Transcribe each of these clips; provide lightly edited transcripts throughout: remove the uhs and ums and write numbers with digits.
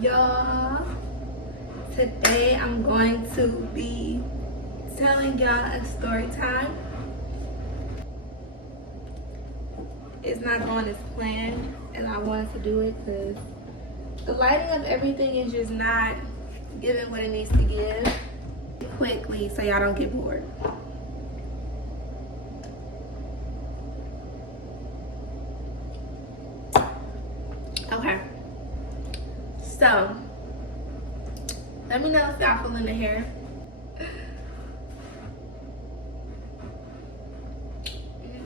Y'all, today I'm going to be telling y'all a story time. It's not going as planned, and I wanted to do it because the lighting of everything is just not giving what it needs to give quickly so y'all don't get bored. Okay, so let me know if y'all feeling the hair.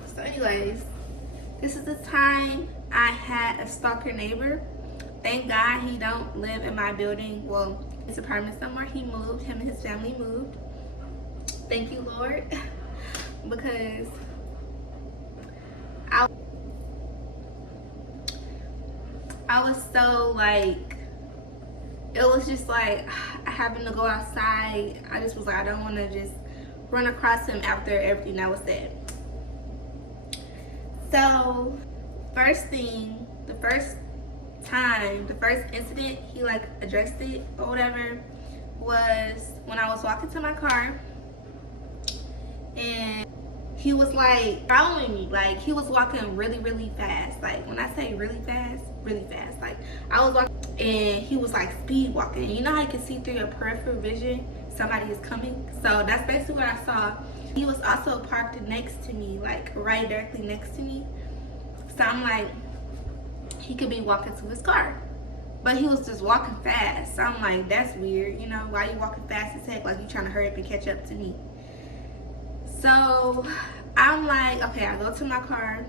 So anyways, this is the time I had a stalker neighbor. Thank God he don't live in my building, well, his apartment somewhere. He moved, him and his family moved. Thank you, Lord, because I was so like, it was just like having to go outside. I just was like, I don't want to just run across him after everything that was said. So first thing, the first incident he like addressed it or whatever was when I was walking to my car, and he was like following me. Like he was walking really fast. Like when I say really fast, like I was walking and he was like speed walking. You know how you can see through your peripheral vision somebody is coming? So that's basically what I saw. He was also parked next to me, like right directly next to me. So I'm like, he could be walking to his car, but he was just walking fast. So I'm like, that's weird, you know, why you walking fast as heck, like you trying to hurry up and catch up to me? So I'm like, okay, I go to my car.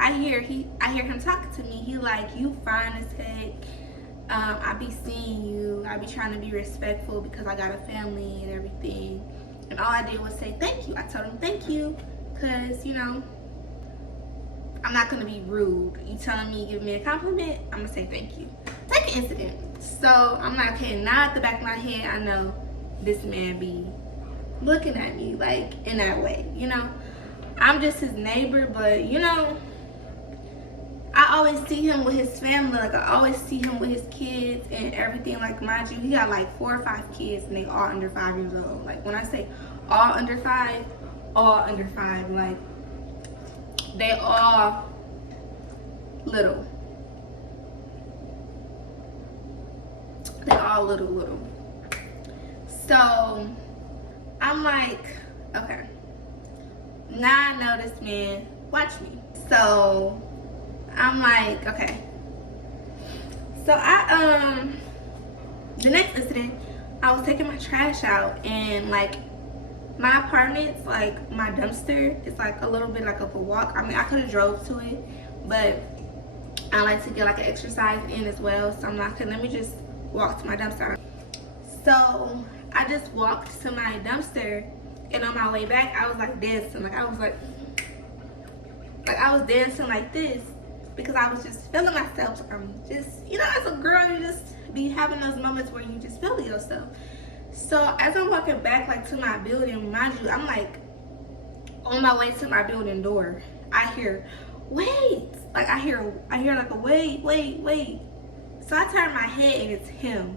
I hear him talking to me. He like, you fine as heck. I be seeing you. I be trying to be respectful because I got a family and everything. And all I did was say thank you. I told him thank you because, you know, I'm not gonna be rude. You telling me, give me a compliment, I'm gonna say thank you. Second incident. So I'm like, okay, now at the back of my head, I know this man be looking at me like in that way, you know. I'm just his neighbor, but you know, I always see him with his family. Like I always see him with his kids and everything. Like mind you, he got like 4 or 5 kids and they all under 5 years old. Like when I say all under 5, like they all little. They all little. So I'm like, okay, now I know this man watch me. So I'm like, okay. So the next incident, I was taking my trash out, and like my apartment's like, my dumpster is like a little bit like of a walk. I mean, I could have drove to it, but I like to get like an exercise in as well. So I'm like, okay, let me just walk to my dumpster. So I just walked to my dumpster, and on my way back, I was like dancing. Like I was dancing like this because I was just feeling myself. I'm just, you know, as a girl, you just be having those moments where you just feel yourself. So as I'm walking back like to my building, mind you, I'm like on my way to my building door. I hear, wait, like I hear like a wait. So I turn my head and it's him,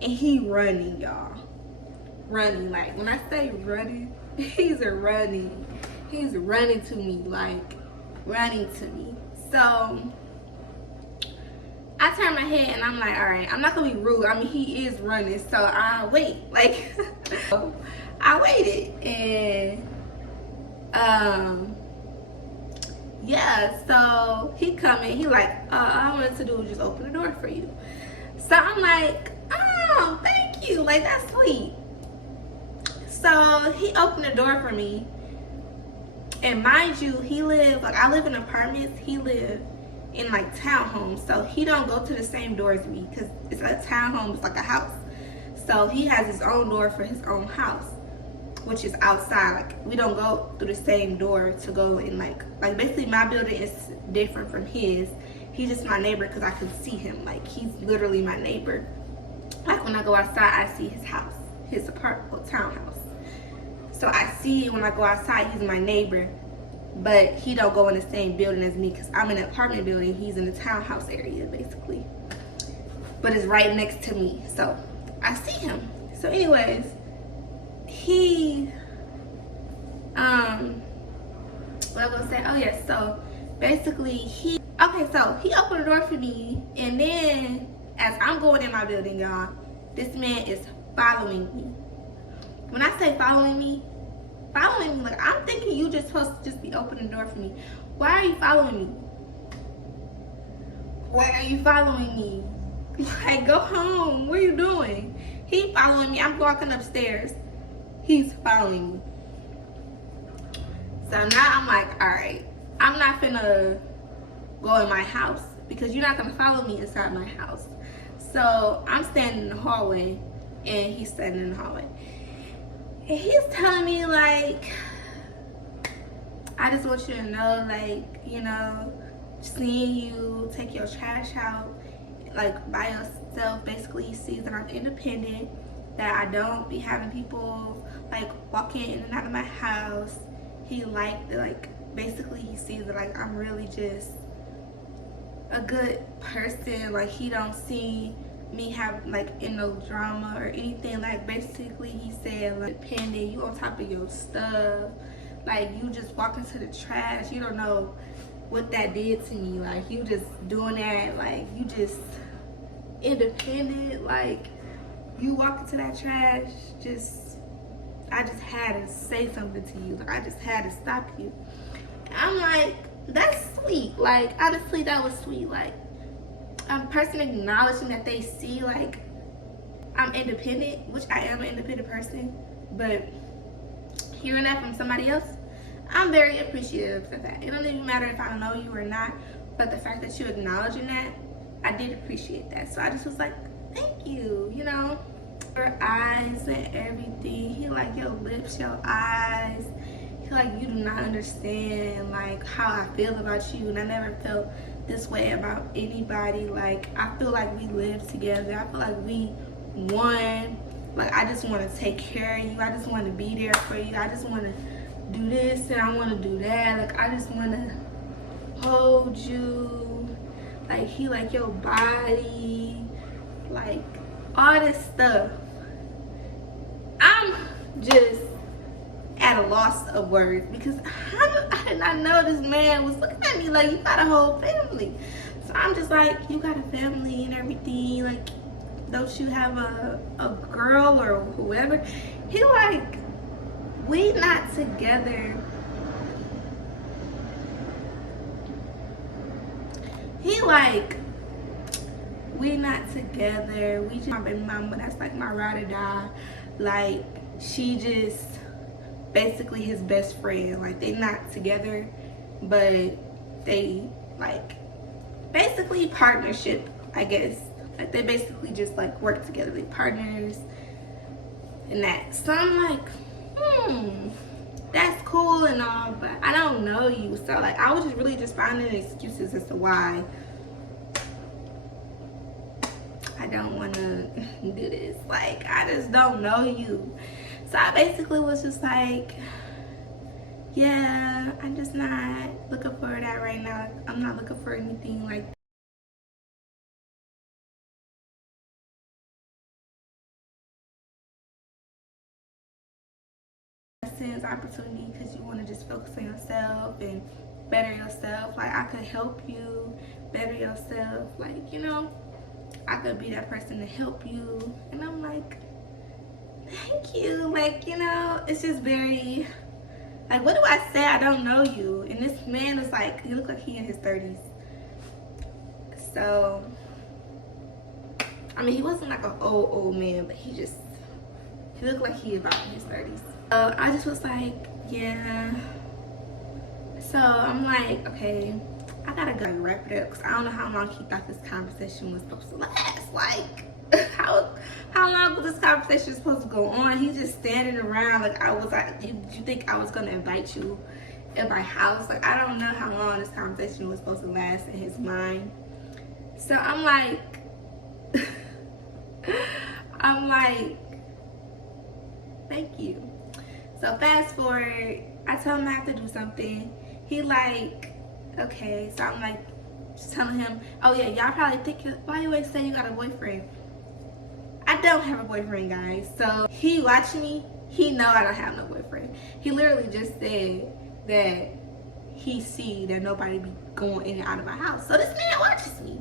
and he running, y'all. Running, like when I say running, he's running to me, like running to me. So I turn my head and I'm like, all right, I'm not gonna be rude. I mean, he is running, so I wait. Like I waited, and yeah, so he coming, he like, all I wanted to do was just open the door for you. So I'm like, oh, thank you, like that's sweet. So he opened the door for me, and mind you, he live, like I live in apartments, he live in like townhomes, so he don't go to the same door as me because it's a townhome, it's like a house. So he has his own door for his own house, which is outside. Like we don't go through the same door to go in, like basically my building is different from his. He's just my neighbor because I can see him. Like he's literally my neighbor. Like when I go outside, I see his house, his apartment, well, townhouse. So I see when I go outside, he's my neighbor, but he don't go in the same building as me because I'm in an apartment building. He's in the townhouse area, basically. but it's right next to me. So I see him. So anyways, he, what I was gonna say, oh yeah, so basically so he opened the door for me, and then as I'm going in my building, y'all, this man is following me. When I say following me, like, I'm thinking you just supposed to just be opening the door for me. Why are you following me? Why are you following me? Like, go home. What are you doing? He following me. I'm walking upstairs. He's following me. So now I'm like, all right, I'm not finna go in my house because you're not gonna follow me inside my house. So I'm standing in the hallway and he's standing in the hallway. And he's telling me, like, I just want you to know, like, you know, seeing you take your trash out, like, by yourself. Basically, he sees that I'm independent, that I don't be having people, like, walking in and out of my house. He basically he sees that, like, I'm really just a good person. Like, he don't see me have, like, in no drama or anything. Like, basically he said, like, independent, you on top of your stuff, like, you just walk into the trash, you don't know what that did to me. Like, you just doing that, like, you just independent, like, you walk into that trash, I just had to say something to you. Like, I just had to stop you. And I'm like, that's sweet. Like, honestly, that was sweet. Like, a person acknowledging that they see, like, I'm independent, which I am an independent person, but hearing that from somebody else, I'm very appreciative for that. It don't even matter if I know you or not, but the fact that you acknowledging that, I did appreciate that. So I just was like, thank you, you know. Your eyes and everything. He like, your lips, your eyes. He like, you do not understand, like, how I feel about you, and I never felt this way about anybody. Like, I feel like we live together. I feel like we one. Like, I just want to take care of you. I just want to be there for you. I just want to do this and I want to do that. Like, I just want to hold you. Like, he like your body. Like, all this stuff. I'm just at a loss of words because I did not know this man was looking at me like, you got a whole family. So I'm just like, you got a family and everything. Like, don't you have a girl or whoever? He like, we not together. He like, we not together. We just my baby mama. That's like my ride or die. Like, she just basically his best friend. Like, they not together, but they like basically partnership, I guess. Like, they basically just like work together, like partners and that. So I'm like, that's cool and all, but I don't know you. So like, I was just really just finding excuses as to why I don't want to do this. Like, I just don't know you. So I basically was just like, yeah, I'm just not looking for that right now. I'm not looking for anything like that. Sense opportunity because you want to just focus on yourself and better yourself. Like, I could help you better yourself. Like, you know, I could be that person to help you. And I'm like, thank you. Like, you know, it's just very, like, what do I say? I don't know you. And this man is like, he look like he in his 30s. So, I mean, he wasn't like an old man, but he looked like he about in his 30s. I just was like, yeah. So I'm like, okay, I gotta go and wrap it up because I don't know how long he thought this conversation was supposed to last. Like, how long was this conversation supposed to go on? He's just standing around. Like, I was like, did you think I was gonna invite you in my house? Like, I don't know how long this conversation was supposed to last in his mind. So I'm like, thank you. So fast forward, I tell him I have to do something. He like, okay. So I'm like, Just telling him, oh yeah, y'all probably thinking, why you always saying you got a boyfriend? I don't have a boyfriend, guys. So he watched me. He know I don't have no boyfriend. He literally just said that he see that nobody be going in and out of my house. So this man watches me.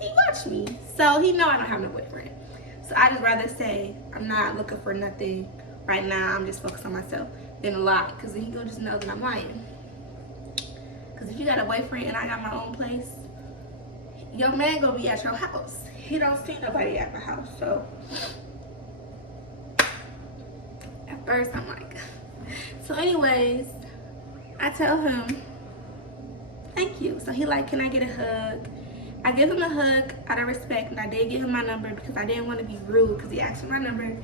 He watched me. So he know I don't have no boyfriend. So I just rather say I'm not looking for nothing right now. I'm just focused on myself than a lie. Because then he gonna just know that I'm lying. Because if you got a boyfriend and I got my own place, your man gonna be at your house. He don't see nobody at my house. So at first I'm like, so anyways, I tell him thank you. So he like, can I get a hug? I give him a hug out of respect, and I did give him my number because I didn't want to be rude because he asked for my number,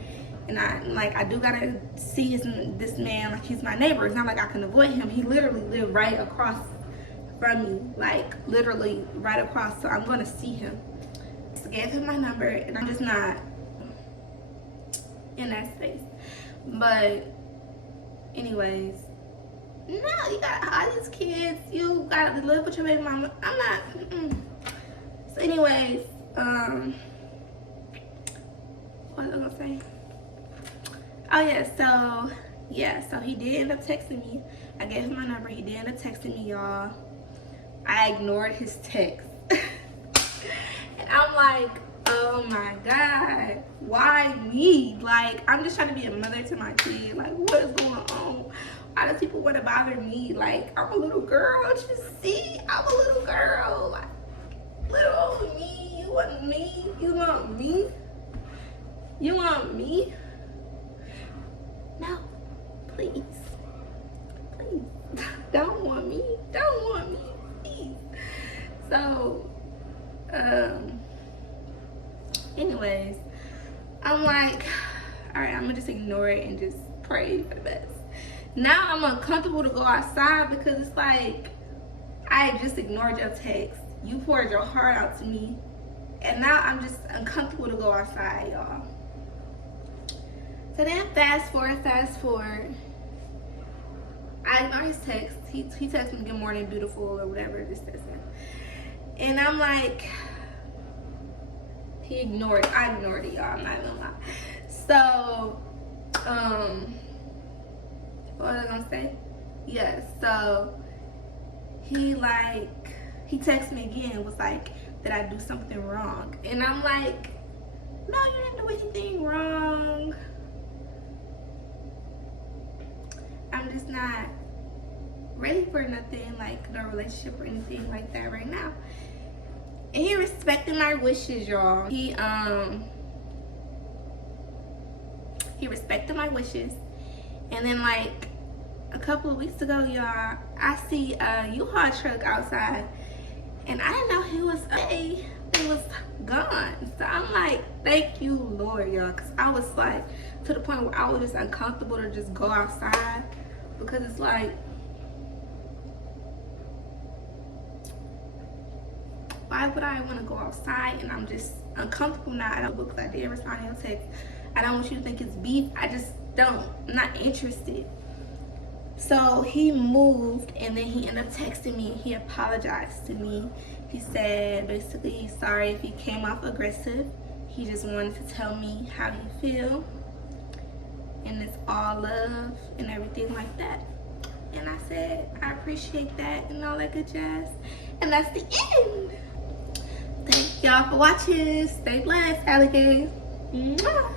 and I do gotta see this man like he's my neighbor. It's not like I can avoid him. He literally lived right across from me, like literally right across. So I'm gonna see him. So I gave him my number, and I'm just not in that space. But anyways, no, you got all these kids. You gotta live with your baby mama. I'm not. So anyways, what was I gonna say? Oh yeah, so he did end up texting me. I gave him my number. He did end up texting me, y'all. I ignored his text. And I'm like, oh my God, why me? Like, I'm just trying to be a mother to my kid. Like, what is going on? Why do people want to bother me? Like, I'm a little girl. Just see, I'm a little girl. Like, little old me. You want me? You want me? You want me? No, please. Please. Don't want me. Don't want me. Please. So, anyways, I'm like, all right, I'm gonna just ignore it and just pray for the best. Now I'm uncomfortable to go outside because it's like, I just ignored your text. You poured your heart out to me, and now I'm just uncomfortable to go outside, y'all. So then fast forward. I ignore his text. He texted me, good morning, beautiful, or whatever this is. And I'm like, I ignored it, y'all. I'm not gonna lie. So, what was I gonna say? Yeah, so he texted me again, was like, did I do something wrong? And I'm like, no, you didn't do anything wrong. I'm just not ready for nothing, like no relationship or anything like that right now. And he respected my wishes, y'all. He respected my wishes. And then like a couple of weeks ago, y'all, I see a U-Haul truck outside, and I didn't know he was gone. So I'm like, thank you, Lord, y'all, because I was like to the point where I was just uncomfortable to just go outside, because it's like, why would I want to go outside? And I'm just uncomfortable now. I don't look like I didn't respond to your text. I don't want you to think it's beef. I just don't. I'm not interested. So he moved, and then he ended up texting me. He apologized to me. He said basically he's sorry if he came off aggressive. He just wanted to tell me how he feel, and it's all love and everything like that. And I said I appreciate that and all that good jazz. And that's the end. Thank y'all for watching. Stay blessed, alligators. Mwah.